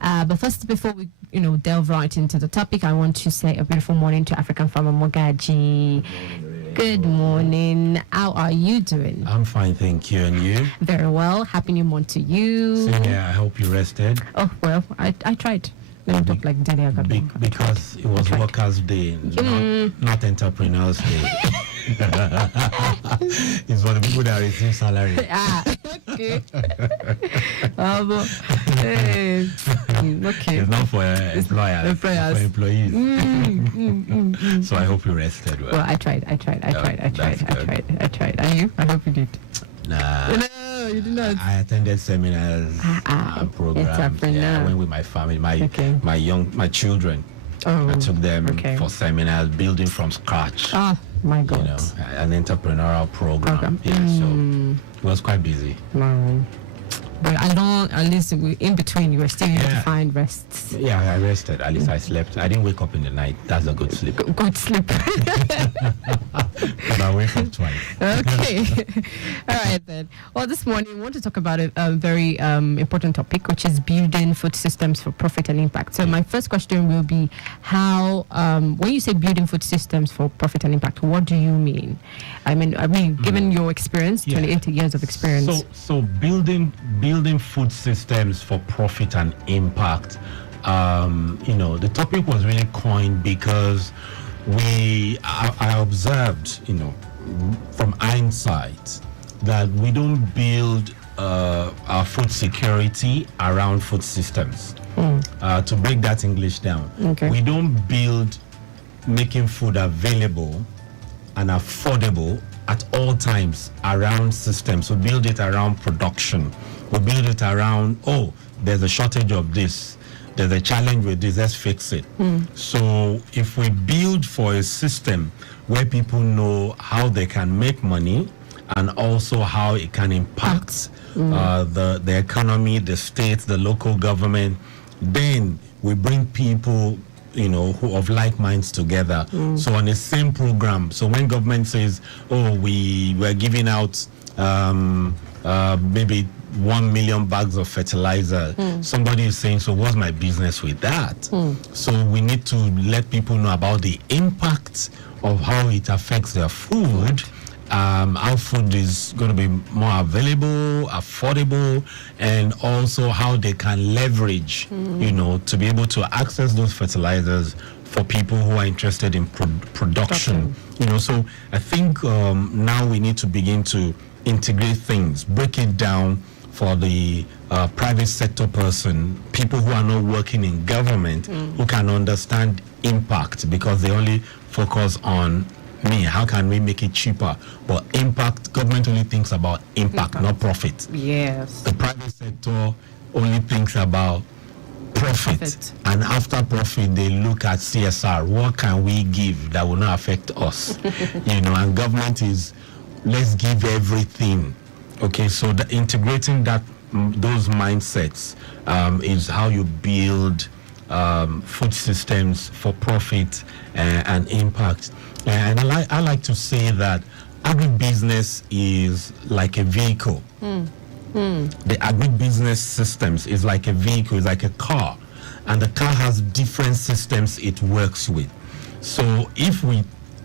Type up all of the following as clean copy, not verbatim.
But first, before we delve right into the topic, I want to say a beautiful morning to African farmer Mogaji. Good morning. How are you doing? I'm fine, thank you. And you? Very well. Happy new month to you. Same here. I hope you rested. Oh, well, I tried. Let me talk like Dele. Because it was Workers' Day, not Entrepreneurs' Day. It's for the people that receive salary. Okay. Okay. It's not for employers. For employees. So I hope you rested well. Well, I tried. And you? I hope you did. Nah. No, you did not. I attended seminars and programs. I went with my family, my children. Oh, I took them for seminars, building from scratch. Oh my God! An entrepreneurial program. Yeah, so it was quite busy. Wow. But I don't. At least in between, you were still able to find rests. Yeah, I rested. At least I slept. I didn't wake up in the night. That's a good sleep. Good sleep. But I wake up twice. Okay. All right then. Well, this morning we want to talk about a very important topic, which is building food systems for profit and impact. So my first question will be, how when you say building food systems for profit and impact, what do you mean? I mean, given your experience, 28 years of experience. So building food systems for profit and impact. The topic was really coined because I observed, from hindsight, that we don't build our food security around food systems. To break that English down, we don't build making food available and affordable at all times around systems. We build it around production. We build it around, there's a shortage of this. There's a challenge with this, let's fix it. So if we build for a system where people know how they can make money and also how it can impact the economy, the state, the local government, then we bring people who of like minds together. So on the same program, so when government says, we're giving out maybe 1 million bags of fertilizer, somebody is saying, so what's my business with that? So we need to let people know about the impact of how it affects their food, how food is going to be more available, affordable, and also how they can leverage, to be able to access those fertilizers for people who are interested in production. So I think now we need to begin to integrate things, break it down for the private sector person, people who are not working in government, who can understand impact, because they only focus on how can we make it cheaper? But impact, government only thinks about impact, not profit. Yes. The private sector only thinks about profit. And after profit, they look at CSR. What can we give that will not affect us? And government is, let's give everything. Okay, so integrating those mindsets is how you build food systems for profit and impact. And I like to say that agribusiness is like a vehicle. The agribusiness systems is like a vehicle, is like a car. And the car has different systems it works with. So if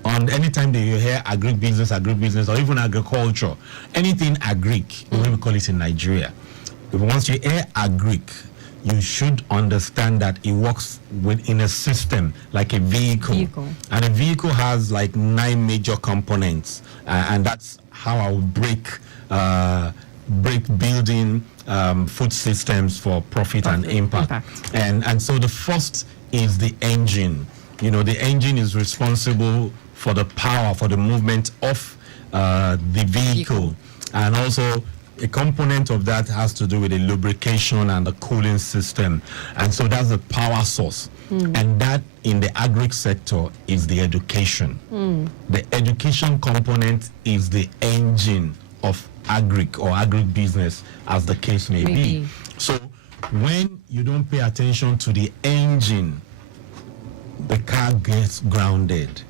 anytime that you hear agribusiness, or even agriculture, anything agric, the way we call it in Nigeria, once you hear agric, you should understand that it works within a system like a vehicle. And a vehicle has like 9 major components, and that's how I would break building food systems for profit and impact. And so the first is the engine. The engine is responsible for the power, for the movement of the vehicle. And also a component of that has to do with the lubrication and the cooling system. And so that's the power source. And that in the agri sector is the education. The education component is the engine of agric or agribusiness, as the case may be. So when you don't pay attention to the engine, the car gets grounded.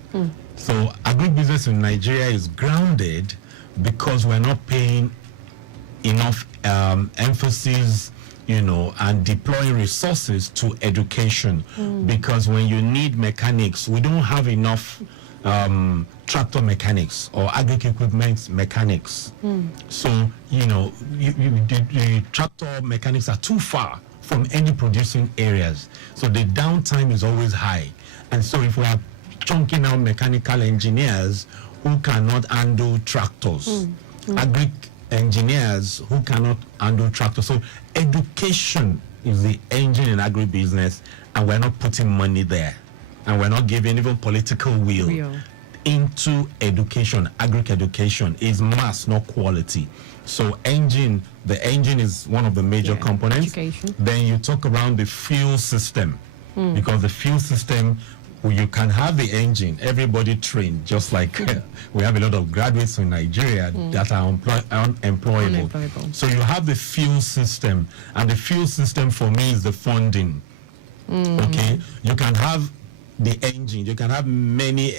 So agribusiness in Nigeria is grounded because we're not paying enough emphasis and deploying resources to education. Because when you need mechanics, we don't have enough tractor mechanics or agri-equipment mechanics. So, the tractor mechanics are too far from any producing areas. So the downtime is always high. And so if we are chunking out mechanical engineers who cannot handle tractors, agri engineers who cannot handle tractors. So education is the engine in agribusiness, and we're not putting money there. And we're not giving even political will into education. Agri-education is mass, not quality. So the engine is one of the major components. Education. Then you talk around the fuel system, because the fuel system, you can have the engine, everybody trained, just like we have a lot of graduates in Nigeria that are unemployable. So you have the fuel system, and the fuel system for me is the funding. Okay, you can have the engine, you can have many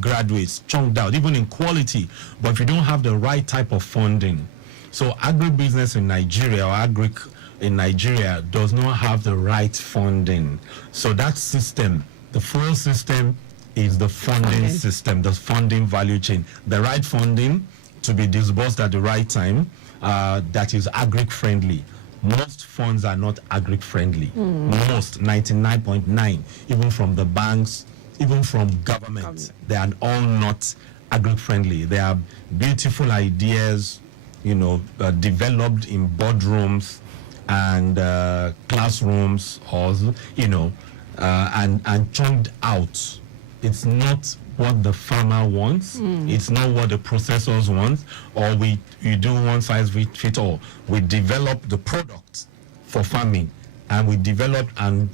graduates chunked out, even in quality, but if you don't have the right type of funding. So agribusiness in Nigeria, or agric in Nigeria, does not have the right funding. So that system, the fuel system, is the funding system, the funding value chain. The right funding to be disbursed at the right time, that is agric-friendly. Most funds are not agric-friendly. Most, 99.9, even from the banks, even from government, they are all not agric-friendly. They are beautiful ideas, developed in boardrooms and classrooms, or and chunked out. It's not what the farmer wants. It's not what the processors want, or you do one size fit all. We develop the product for farming, and we develop and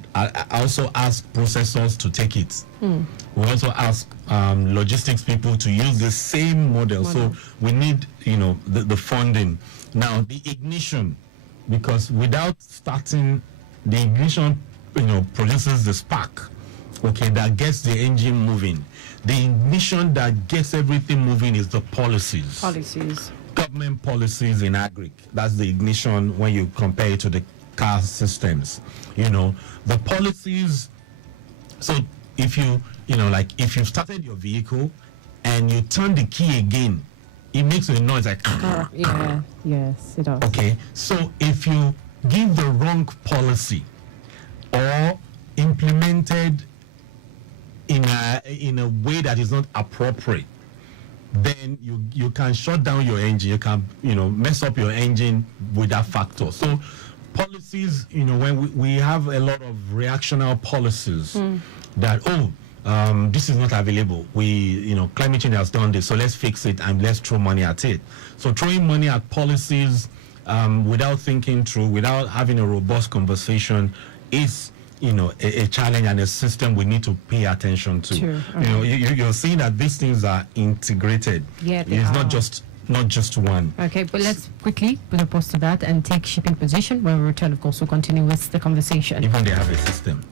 also ask processors to take it. We also ask logistics people to use the same model. So we need, the funding. Now, the ignition, because without starting, the ignition, produces the spark, that gets the engine moving. The ignition that gets everything moving is the policies. Government policies in agri. That's the ignition when you compare it to the car systems. The policies. So if if you've started your vehicle and you turn the key again, it makes a noise like. Yes, it does. Okay, so if you give the wrong policy or implemented in a way that is not appropriate, then you can shut down your engine. You can mess up your engine with that factor. So policies, when we have a lot of reactionary policies that this is not available. Climate change has done this, so let's fix it and let's throw money at it. So throwing money at policies without thinking through, without having a robust conversation, is a challenge and a system we need to pay attention to. Sure. You're seeing that these things are integrated. Yeah, it's not just one. Okay, but let's quickly put a pause to that and take shipping position. When we return, of course, we'll continue with the conversation. Even they have a system.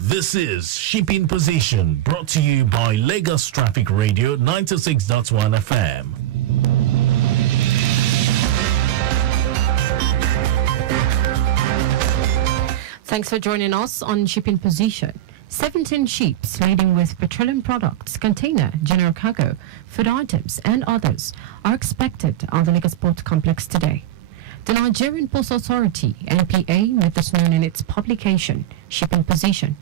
This is Shipping Position, brought to you by Lagos Traffic Radio 96.1 FM. Thanks for joining us on Shipping Position. 17 ships laden with petroleum products, container, general cargo, food items, and others are expected on the Lagos Port Complex today. The Nigerian Ports Authority, NPA, made this known in its publication, Shipping Position.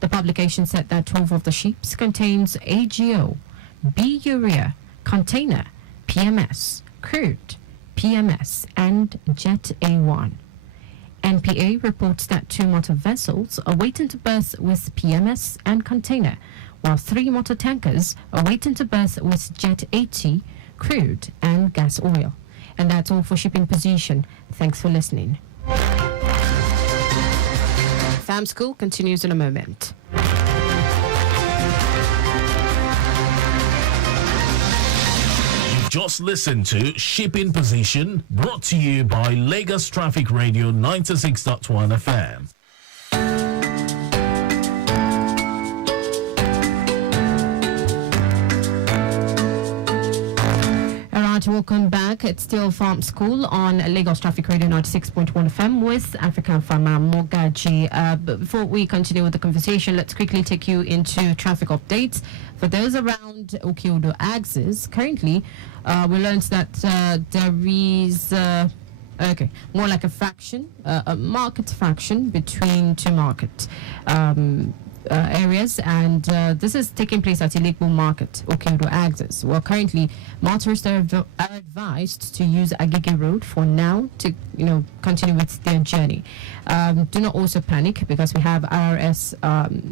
The publication said that 12 of the ships contains AGO, B-urea, container, PMS, crude, PMS, and Jet A1. NPA reports that 2 motor vessels are waiting to berth with PMS and container, while 3 motor tankers are waiting to berth with Jet 80, crude, and gas oil. And that's all for Shipping Position. Thanks for listening. Fam School continues in a moment. Just listen to Ship in Position, brought to you by Lagos Traffic Radio 96.1 FM. Welcome back. It's still Farm School on Lagos Traffic Radio 96.1 FM with African farmer Mogaji. But before we continue with the conversation, let's quickly take you into traffic updates. For those around Okeodo axis, currently we learned that there is more like a fraction, a market fraction between two market areas, and this is taking place at Ilekbo Market, Okeodo axis. Well, currently, motorists are advised to use Agege Road for now to, continue with their journey. Do not also panic, because we have RRS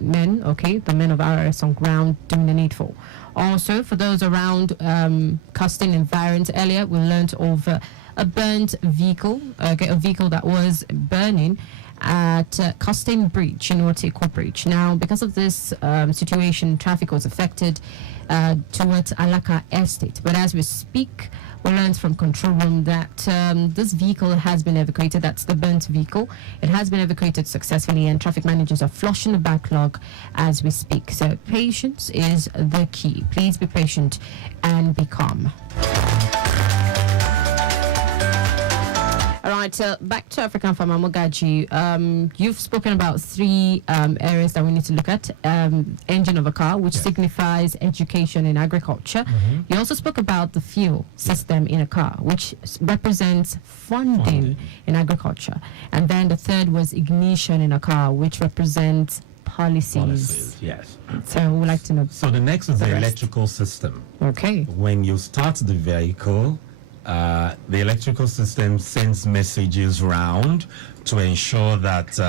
men, the men of RRS on ground doing the needful. Also, for those around Costain environs, earlier we learned of a burnt vehicle, a vehicle that was burning at Costain Bridge, Oteko Bridge. Now, because of this situation, traffic was affected towards Alaka Estate. But as we speak, we learned from control room that this vehicle has been evacuated. That's the burnt vehicle. It has been evacuated successfully, and traffic managers are flushing the backlog as we speak. So patience is the key. Please be patient and be calm. All right, back to African farmer Mogaji. You've spoken about three areas that we need to look at. Engine of a car, which signifies education in agriculture. Mm-hmm. You also spoke about the fuel system in a car, which represents funding in agriculture. And then the third was ignition in a car, which represents policies. Yes. So we would like to know. So the next is the electrical system. Okay. When you start the vehicle, the electrical system sends messages round to ensure that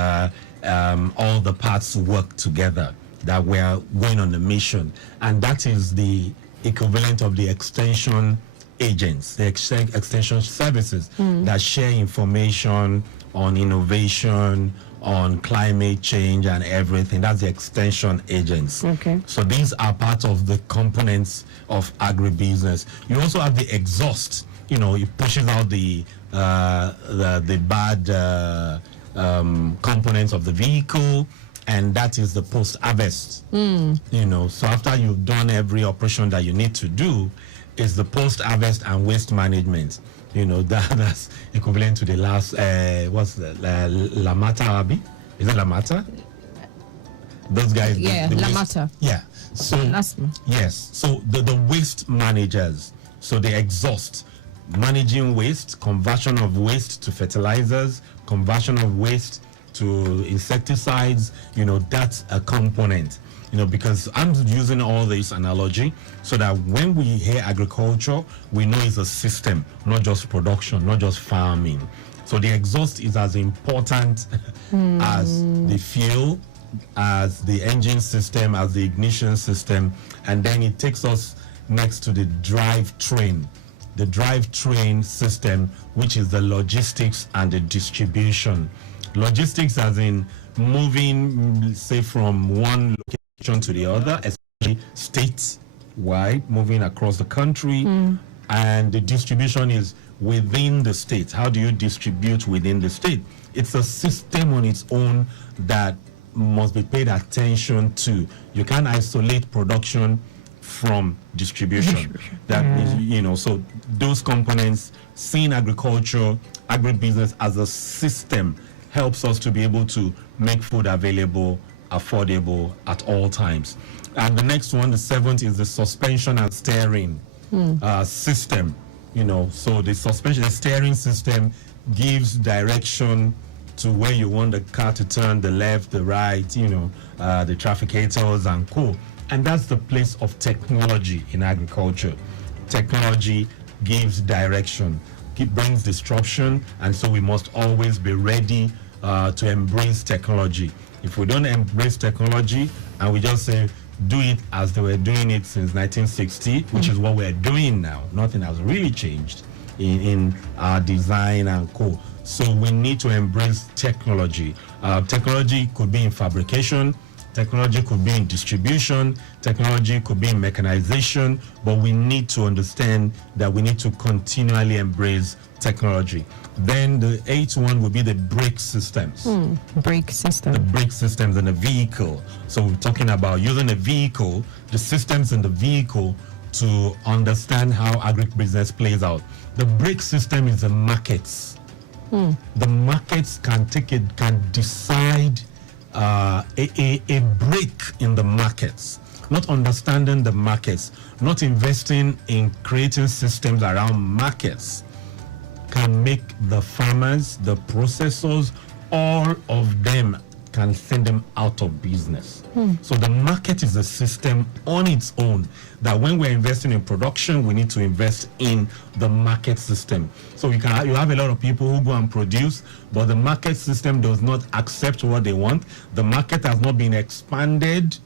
all the parts work together, that we're going on a mission. And that is the equivalent of the extension agents, the extension services that share information on innovation, on climate change and everything. That's the extension agents. Okay. So these are part of the components of agribusiness. You also have the exhaust. It pushes out the bad components of the vehicle, and that is the post-harvest. So after you've done every operation that you need to do, is the post-harvest and waste management. That's equivalent to the last, Lamata Abi? Is it Lamata? Those guys. Yeah, Lamata. Yeah. So, yes. So the waste managers, so the exhaust, managing waste, conversion of waste to fertilizers, conversion of waste to insecticides, that's a component. Because I'm using all this analogy so that when we hear agriculture, we know it's a system, not just production, not just farming. So the exhaust is as important as the fuel, as the engine system, as the ignition system, and then it takes us next to the drivetrain. The drivetrain system, which is the logistics and the distribution. Logistics as in moving, say, from one location to the other, especially state-wide, moving across the country. And the distribution is within the state. How do you distribute within the state? It's a system on its own that must be paid attention to. You can't isolate production from distribution. That means, so those components, seeing agriculture, agribusiness as a system helps us to be able to make food available, affordable at all times. And the next one, the seventh, is the suspension and steering system. So the steering system gives direction to where you want the car to turn, the left, the right, the trafficators and co. And that's the place of technology in agriculture. Technology gives direction, it brings disruption, and so we must always be ready to embrace technology. If we don't embrace technology and we just say, do it as they were doing it since 1960, which is what we're doing now, nothing has really changed in our design and co. So we need to embrace technology. Technology could be in fabrication, technology could be in distribution, technology could be in mechanization, but we need to understand that we need to continually embrace technology. Then the eighth one would be the brake systems. Brake system. The brake systems in a vehicle. So we're talking about using a vehicle, the systems in the vehicle to understand how agribusiness plays out. The brake system is the markets. The markets can decide a break in the markets. Not understanding the markets, not investing in creating systems around markets can make the farmers, the processors, all of them can send them out of business. So the market is a system on its own that when we're investing in production, we need to invest in the market system. So you have a lot of people who go and produce, but the market system does not accept what they want. The market has not been expanded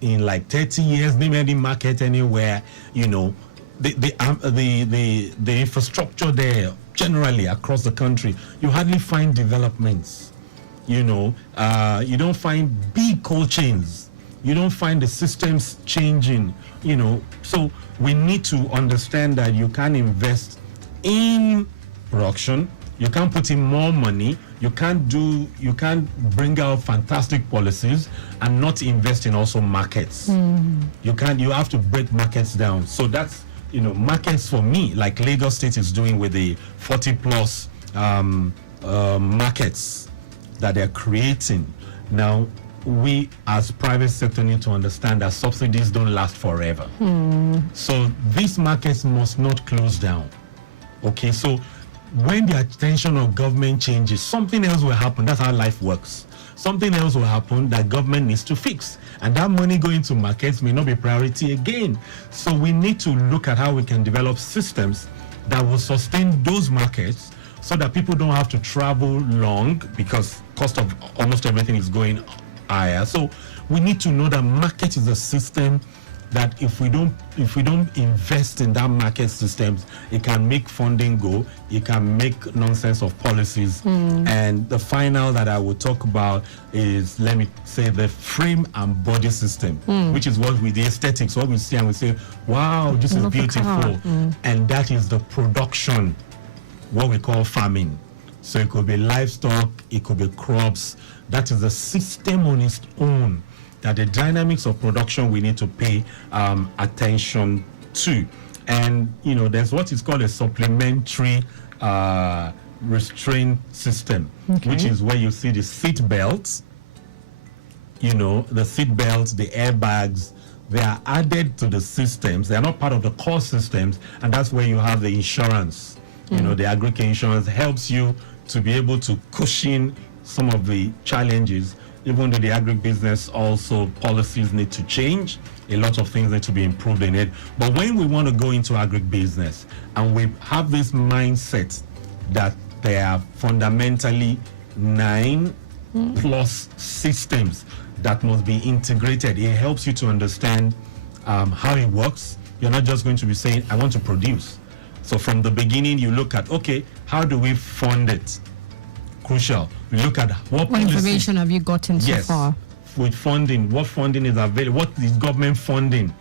in like 30 years, maybe any market anywhere, the infrastructure there generally across the country, you hardly find developments. You don't find big cold chains. You don't find the systems changing, So we need to understand that you can invest in production. You can put in more money. You can't bring out fantastic policies and not invest in also markets. You have to break markets down. So that's, markets for me, like Lagos State is doing with the 40 plus markets that they're creating. Now, we as private sector need to understand that subsidies don't last forever. So these markets must not close down. Okay, so when the attention of government changes, something else will happen. That's how life works. Something else will happen that government needs to fix. And that money going to markets may not be priority again. So we need to look at how we can develop systems that will sustain those markets so that people don't have to travel long because cost of almost everything is going higher. So we need to know that market is a system that if we don't invest in that market systems, it can make funding go, it can make nonsense of policies. And the final that I will talk about is, let me say, the frame and body system, which is what the aesthetics, what we see and we say, wow, this is beautiful. And that is the production, what we call farming. So it could be livestock, it could be crops. That is a system on its own that the dynamics of production we need to pay attention to. And, there's what is called a supplementary restraint system, which is where you see the seat belts, the seat belts, the airbags, they are added to the systems. They are not part of the core systems, and that's where you have the insurance. The agriculture insurance helps you to be able to cushion some of the challenges. Even though the agribusiness also policies need to change, a lot of things need to be improved in it. But when we want to go into agribusiness and we have this mindset that there are fundamentally 9 plus systems that must be integrated, it helps you to understand how it works. You're not just going to be saying, I want to produce. So from the beginning, you look at, okay, how do we fund it? Crucial. We look at what information have you gotten so far? With funding, what funding is available? What is government funding?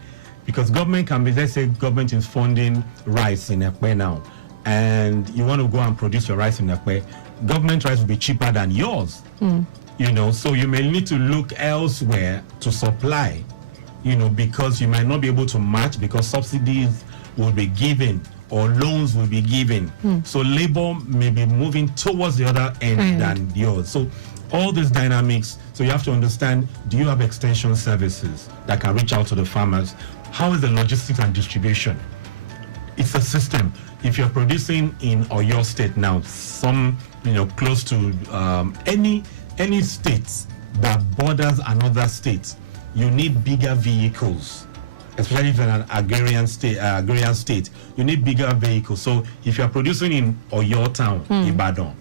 Because government can be, let's say government is funding rice in Ekpe now, and you want to go and produce your rice in Ekpe, government rice will be cheaper than yours. So you may need to look elsewhere to supply, because you might not be able to match because subsidies will be given or loans will be given. So labor may be moving towards the other end than yours. So all these dynamics, so you have to understand, do you have extension services that can reach out to the farmers? How is the logistics and distribution? It's a system. If you're producing in Oyo State now, some, close to any state that borders another state, you need bigger vehicles. Especially if you're an agrarian state, you need bigger vehicles. So if you're producing in Oyo town, Ibadan,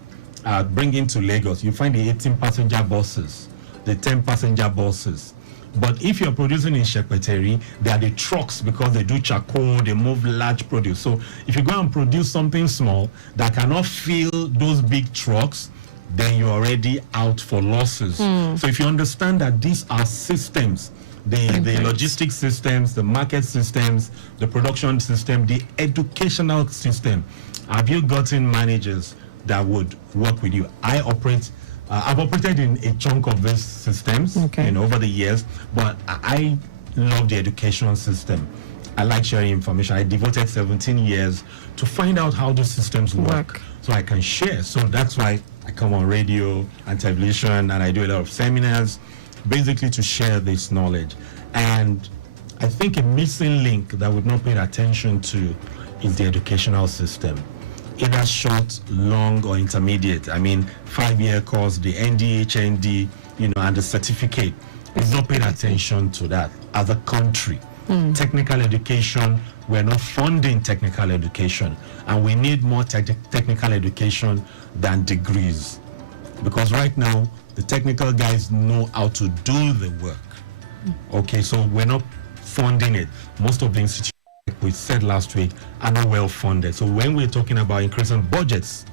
bringing to Lagos, you find the 18-passenger buses, the 10-passenger buses. But if you're producing in Shekpeteri, they are the trucks because they do charcoal, they move large produce. So if you go and produce something small that cannot fill those big trucks, then you're already out for losses. So if you understand that these are systems, the logistics systems, the market systems, the production system, the educational system, have you gotten managers that would work with you? I've operated in a chunk of these systems over the years, but I love the education system. I like sharing information. I devoted 17 years to find out how those systems work so I can share. So that's why I come on radio and television, and I do a lot of seminars, basically to share this knowledge. And I think a missing link that we've not paid attention to is the educational system, either short, long, or intermediate. I mean, 5-year course, the ND, HND, and the certificate. We've not paid attention to that as a country. Technical education, we're not funding technical education, and we need more technical education than degrees, because right now the technical guys know how to do the work. Okay, so we're not funding it. Most of the institutions, like we said last week, are not well funded. So when we're talking about increasing budgets,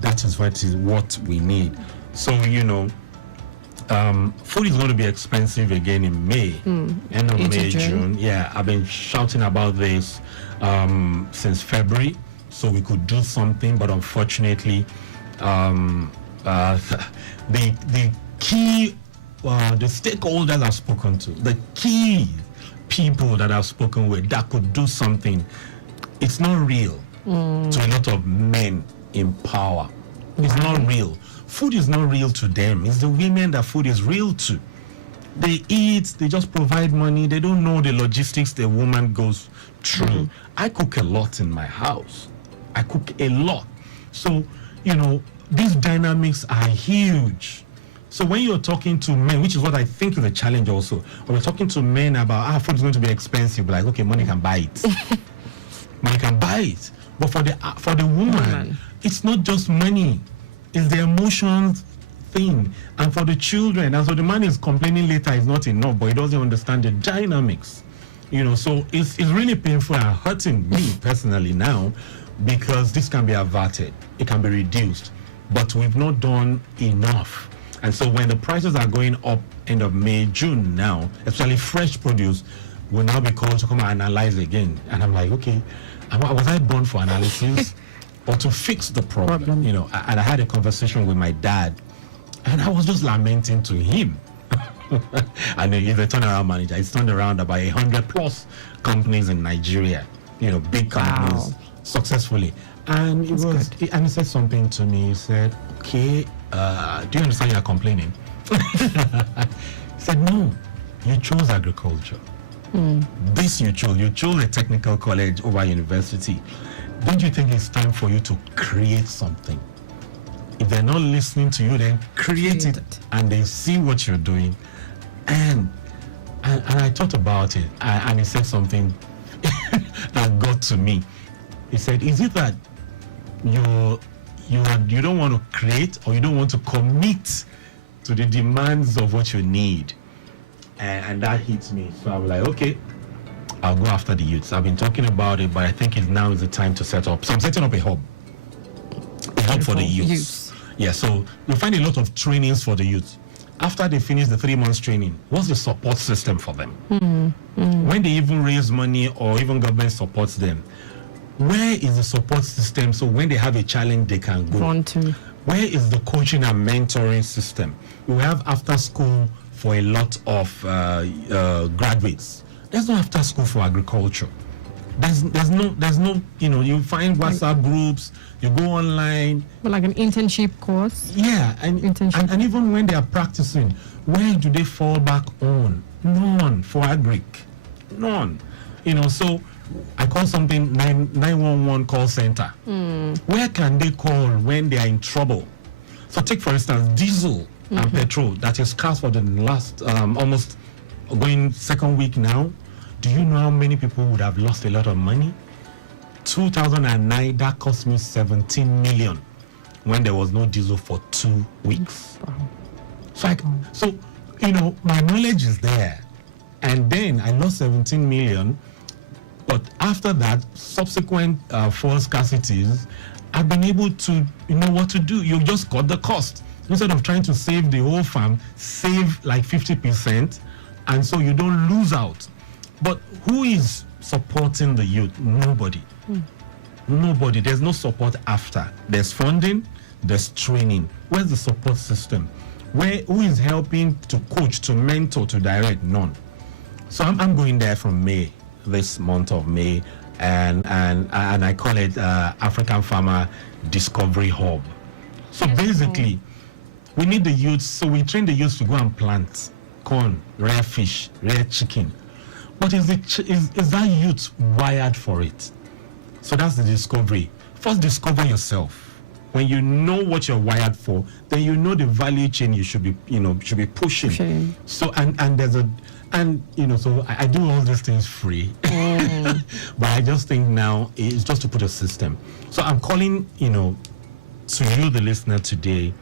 that is what we need. So food is going to be expensive again in May, end of May, June. Yeah, I've been shouting about this since February, so we could do something, but unfortunately, the key, the stakeholders I've spoken to, the key people that I've spoken with that could do something, it's not real to a lot of men in power. It's not real. Food is not real to them. It's the women that food is real to. They eat, they just provide money. They don't know the logistics the woman goes through. I cook a lot in my house. I cook a lot. So, these dynamics are huge. So when you're talking to men, which is what I think is a challenge also, when we're talking to men about, food is going to be expensive, like, okay, money can buy it. Money can buy it. But for the woman, it's not just money. It's the emotions thing. And for the children, and so the man is complaining later is not enough, but he doesn't understand the dynamics. So it's really painful and hurting me personally now, because this can be averted. It can be reduced. But we've not done enough. And so when the prices are going up end of May, June now, especially fresh produce, will now be called to come and analyze again. And I'm like, okay, was I born for analysis or to fix the problem? And I had a conversation with my dad, and I was just lamenting to him. And he's a turnaround manager. He's turned around about 100+ companies in Nigeria, big companies, successfully. And he said something to me. He said, okay, do you understand you're complaining? He said, no, you chose agriculture. This you chose a technical college over university. Don't you think it's time for you to create something? If they're not listening to you, then create it, and they see what you're doing. And I thought about it, and he said something that got to me. He said, is it that you don't want to create, or you don't want to commit to the demands of what you need? And that hits me. So I'm like, okay, I'll go after the youths. I've been talking about it, but I think now is the time to set up. So I'm setting up a hub for the youths. Yeah, so you'll find a lot of trainings for the youth. After they finish the 3 months training, what's the support system for them? When they even raise money, or even government supports them, where is the support system? So when they have a challenge, they can go. Where is the coaching and mentoring system? We have after school for a lot of graduates. There's no after school for agriculture. There's no you find WhatsApp groups, you go online. But like an internship course? Yeah, and even when they are practicing, where do they fall back on? None for agric. None. So I call something 911 call center. Where can they call when they are in trouble? So take, for instance, diesel and petrol that is scarce for the last almost going second week now. Do you know how many people would have lost a lot of money? 2009, that cost me 17 million when there was no diesel for 2 weeks. So my knowledge is there. And then I lost 17 million. But after that, subsequent fuel scarcities, I've been able to, what to do. You just cut the cost. Instead of trying to save the whole farm, save like 50%, and so you don't lose out. But who is supporting the youth? Nobody. Nobody. There's no support after. There's funding, there's training. Where's the support system? Who is helping to coach, to mentor, to direct? None. So I'm going there from May, this month of May, and I call it African Farmer Discovery Hub. So basically, we need the youths, so we train the youths to go and plant corn, rare fish, rare chicken. But is that youth wired for it? So that's the discovery. First, discover yourself. When you know what you're wired for, then you know the value chain you should be pushing. So so I do all these things free. But I just think now it's just to put a system. So I'm calling, to you, the listener today,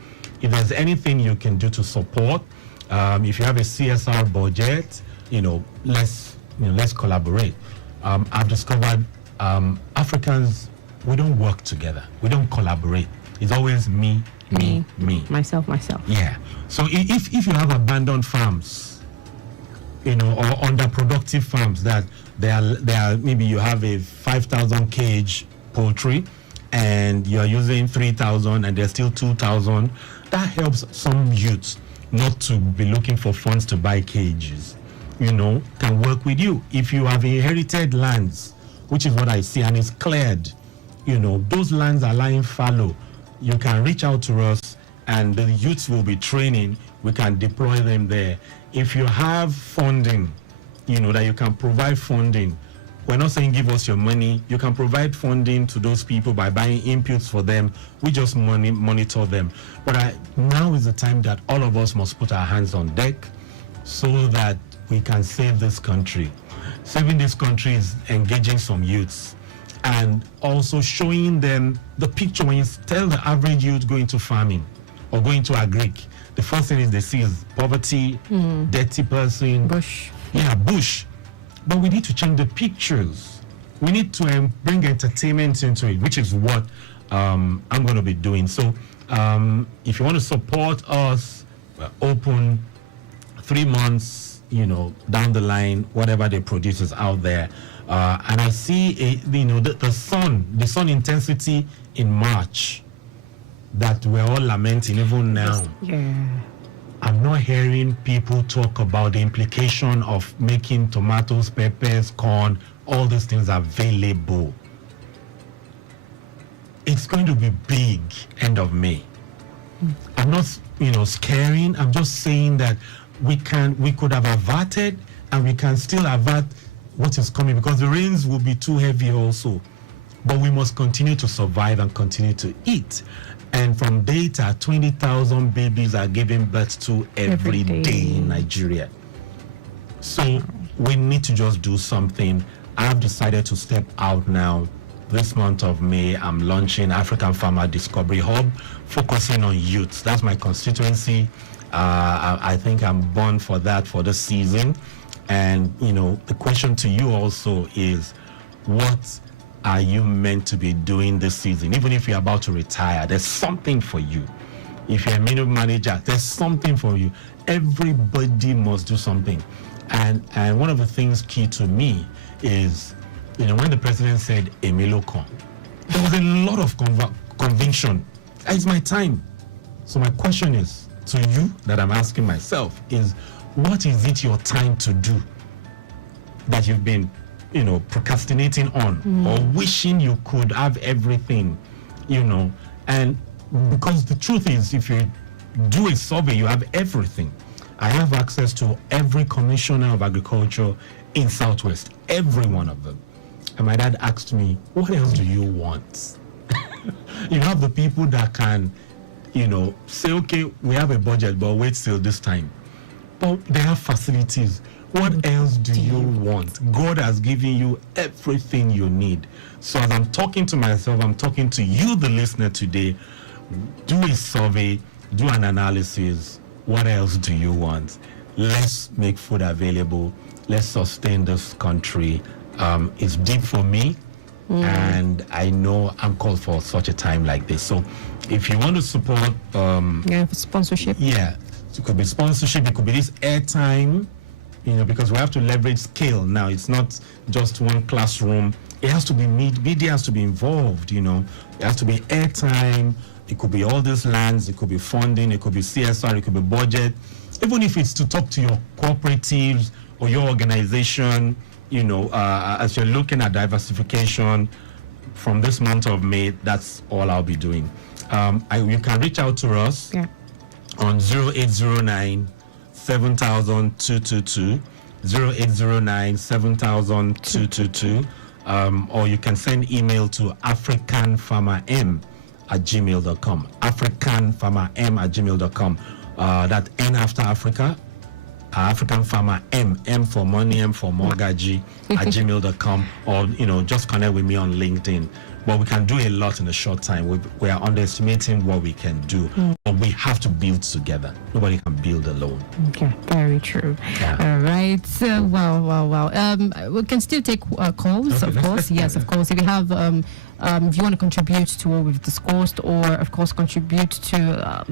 if there's anything you can do to support, if you have a CSR budget, let's collaborate. I've discovered Africans, we don't work together. We don't collaborate. It's always me. Myself. Yeah. So if you have abandoned farms, or underproductive farms that they are maybe you have a 5,000 cage poultry and you're using 3,000 and there's still 2,000, that helps some youths not to be looking for funds to buy cages, can work with you. If you have inherited lands, which is what I see, and it's cleared, those lands are lying fallow, you can reach out to us and the youths will be training, we can deploy them there. If you have funding, that you can provide funding, we're not saying give us your money, you can provide funding to those people by buying inputs for them, we just monitor them. But now is the time that all of us must put our hands on deck so that we can save this country. Saving this country is engaging some youths and also showing them the picture. When you tell the average youth going to farming or going to agric, the first thing is they see is poverty, dirty person. Bush. Yeah, bush. But we need to change the pictures. We need to bring entertainment into it, which is what I'm going to be doing. So if you want to support us, we're open 3 months, down the line, whatever the producers out there. And I see, the sun intensity in March that we're all lamenting even now. Yeah. I'm not hearing people talk about the implication of making tomatoes, peppers, corn, all these things available. It's going to be big end of May. I'm not, scaring. I'm just saying that we could have averted and we can still avert what is coming because the rains will be too heavy also. But we must continue to survive and continue to eat. And from data, 20,000 babies are giving birth to every day in Nigeria. So we need to just do something. I've decided to step out now. This month of May, I'm launching African Farmer Discovery Hub, focusing on youth. That's my constituency. I think I'm born for that for this season. And, the question to you also is, what are you meant to be doing this season? Even if you're about to retire, there's something for you. If you're a middle manager, there's something for you. Everybody must do something. And one of the things key to me is, when the president said Emilio come, there was a lot of conviction. It's my time. So my question is to you that I'm asking myself is, what is it your time to do that you've been procrastinating on or wishing you could have everything, and because the truth is, if you do a survey, you have everything. I have access to every commissioner of agriculture in Southwest, every one of them. And my dad asked me, what else do you want? You have the people that can, say, okay, we have a budget, but wait till this time. But they have facilities. What else do you want? God has given you everything you need. So as I'm talking to myself, I'm talking to you, the listener today. Do a survey, do an analysis. What else do you want? Let's make food available. Let's sustain this country. It's deep for me, And I know I'm called for such a time like this. So if you want to support, for sponsorship. yeah, it could be sponsorship, it could be this airtime, because we have to leverage scale now. It's not just one classroom. It has to be media has to be involved, It has to be airtime. It could be all these lands, it could be funding, it could be CSR, it could be budget. Even if it's to talk to your cooperatives or your organization, as you're looking at diversification from this month of May, that's all I'll be doing. You can reach out to us on 0809 7222, 0809 7222, or you can send email to africanfarmerm@gmail.com, africanfarmerm@gmail.com. That N after Africa, African Farmer M for money, M for Mogaji at gmail.com, or just connect with me on LinkedIn. But we can do a lot in a short time. We are underestimating what we can do, but we have to build together. Nobody can build alone. Okay, very true. Yeah. All right. Well. We can still take calls, of course. Yes, of course. If you have, if you want to contribute to what we've discussed, or of course contribute to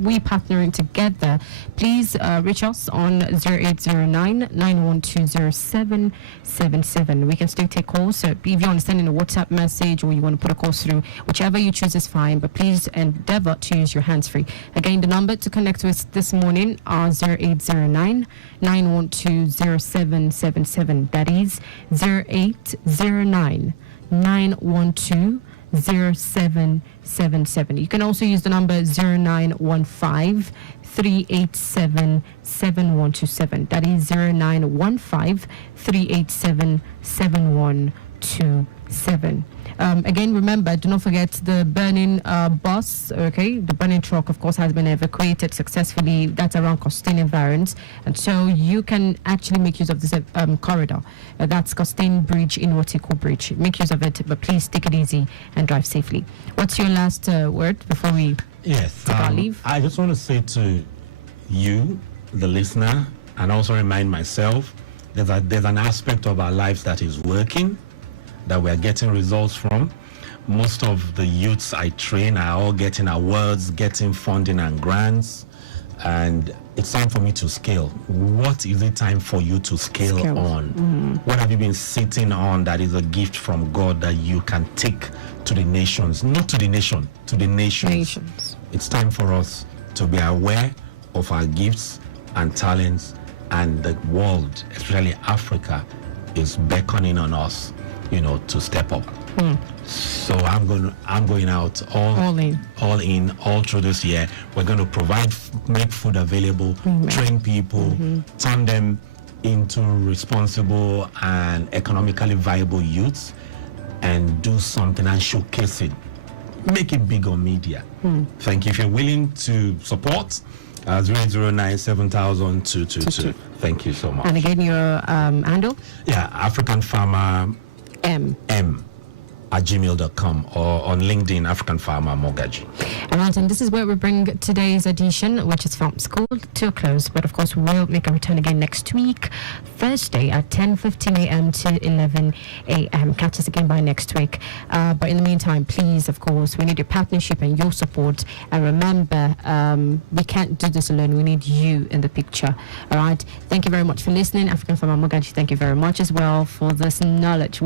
we partnering together, please reach us on 0809 9120777. We can still take calls. So if you want to send in a WhatsApp message, or you want to put a call through, whichever you choose is fine, but please endeavor to use your hands free. Again, the number to connect with this morning are 0809 9120777. That is 0809 9120777. You can also use the number 0915 387 7127. That is 0915 387 7127. Again, remember, do not forget the burning bus, okay? The burning truck, of course, has been evacuated successfully. That's around Costain environs. And so you can actually make use of this corridor. That's Costain Bridge in Watiko Bridge. Make use of it, but please take it easy and drive safely. What's your last word before we take our leave? I just want to say to you, the listener, and also remind myself, there's an aspect of our lives that is working, that we are getting results from. Most of the youths I train are all getting awards, getting funding and grants, and it's time for me to scale. What is it time for you to scale on? What have you been sitting on that is a gift from God that you can take to the nations? Not to the nation, to the nations. It's time for us to be aware of our gifts and talents, and the world, especially Africa, is beckoning on us, to step up. So I'm going out all in through this year. We're going to make food available, train people, turn them into responsible and economically viable youths, and do something and showcase it. Make it big on media. Thank you. If you're willing to support, 009 7222. Thank you so much. And again, your handle? Yeah, African Farmer M at gmail.com, or on LinkedIn, African Farmer Mogaji. All right, and this is where we bring today's edition, which is Film School, to a close. But of course, we'll make a return again next week, Thursday at 10:15 a.m. to 11 a.m. Catch us again by next week. But in the meantime, please, of course, we need your partnership and your support. And remember, we can't do this alone. We need you in the picture. All right. Thank you very much for listening. African Farmer Mogaji, thank you very much as well for this knowledge.